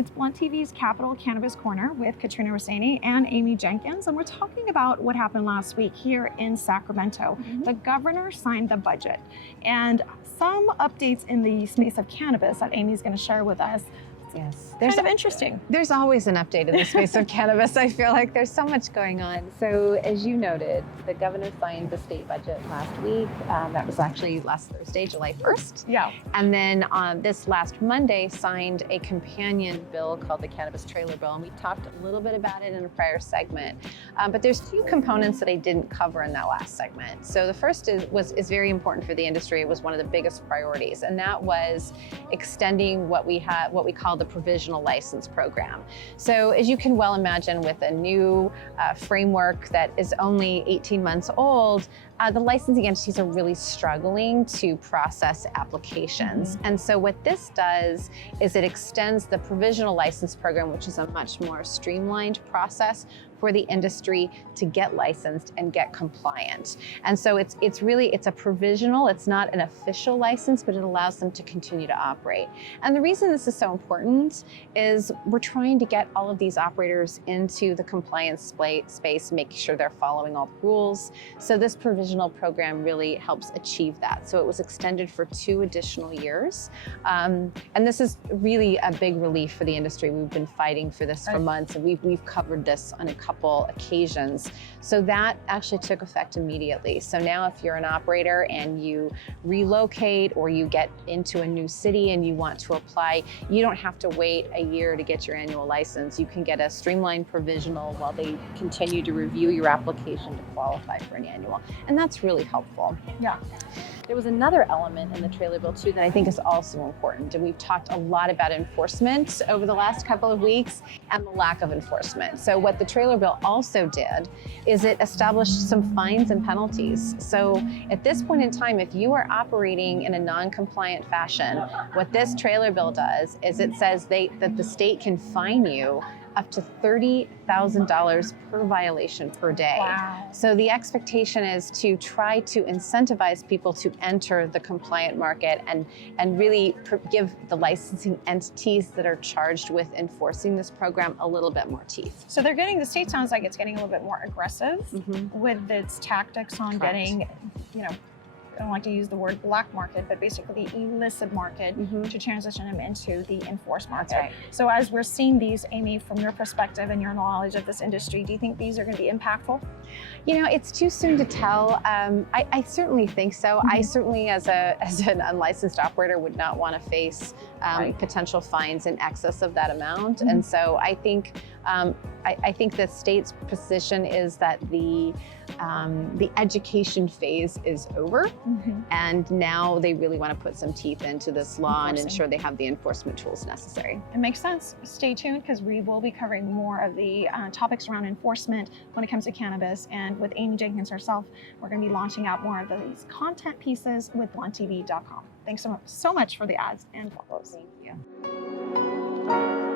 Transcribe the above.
It's BlunTv's Capital Cannabis Corner with Katrina Rossini and Amy Jenkins, and we're talking about what happened last week here in Sacramento. The governor signed the budget, and some updates in the space of cannabis that Amy's going to share with us. Yes. Kind of interesting. There's always an update in the space of cannabis. I feel like there's so much going on. So as you noted, the governor signed the state budget last week. That was actually last Thursday, July 1st. Yeah. And then on this last Monday signed a companion bill called the Cannabis Trailer Bill. And we talked a little bit about it in a prior segment. But there's two components that I didn't cover in that last segment. So the first is very important for the industry. It was one of the biggest priorities. And that was extending what we call the provisional license program. So as you can well imagine, with a new framework that is only 18 months old, the licensing entities are really struggling to process applications. And so what this does is it extends the provisional license program, which is a much more streamlined process for the industry to get licensed and get compliant. And so it's a provisional, it's not an official license, but it allows them to continue to operate. And the reason this is so important is we're trying to get all of these operators into the compliance space, making sure they're following all the rules. So this provisional program really helps achieve that. So it was extended for 2 additional years. And this is really a big relief for the industry. We've been fighting for this for months, and we've covered this on a couple occasions. So that actually took effect immediately. So now if you're an operator and you relocate or you get into a new city and you want to apply, you don't have to wait a year to get your annual license. You can get a streamlined provisional while they continue to review your application to qualify for an annual. And that's really helpful. Yeah. There was another element in the trailer bill too that I think is also important. And we've talked a lot about enforcement over the last couple of weeks and the lack of enforcement. So what the trailer bill also did is it established some fines and penalties. So at this point in time, if you are operating in a non-compliant fashion, what this trailer bill does is it says that the state can fine you up to $30,000 per violation per day. Wow. So the expectation is to try to incentivize people to enter the compliant market and really give the licensing entities that are charged with enforcing this program a little bit more teeth. So the state sounds like it's getting a little bit more aggressive with its tactics on getting, I don't like to use the word black market, but basically the illicit market to transition them into the enforced market. Right. So as we're seeing these, Amy, from your perspective and your knowledge of this industry, do you think these are going to be impactful? It's too soon to tell. I certainly think so. I certainly, as an unlicensed operator, would not want to face potential fines in excess of that amount. And so I think the state's position is that the education phase is over, and now they really want to put some teeth into this law and ensure they have the enforcement tools necessary. It makes sense. Stay tuned, because we will be covering more of the topics around enforcement when it comes to cannabis. And with Amy Jenkins herself, we're going to be launching out more of these content pieces with BlunTV.com. Thanks so much for the ads and follows. Thank you.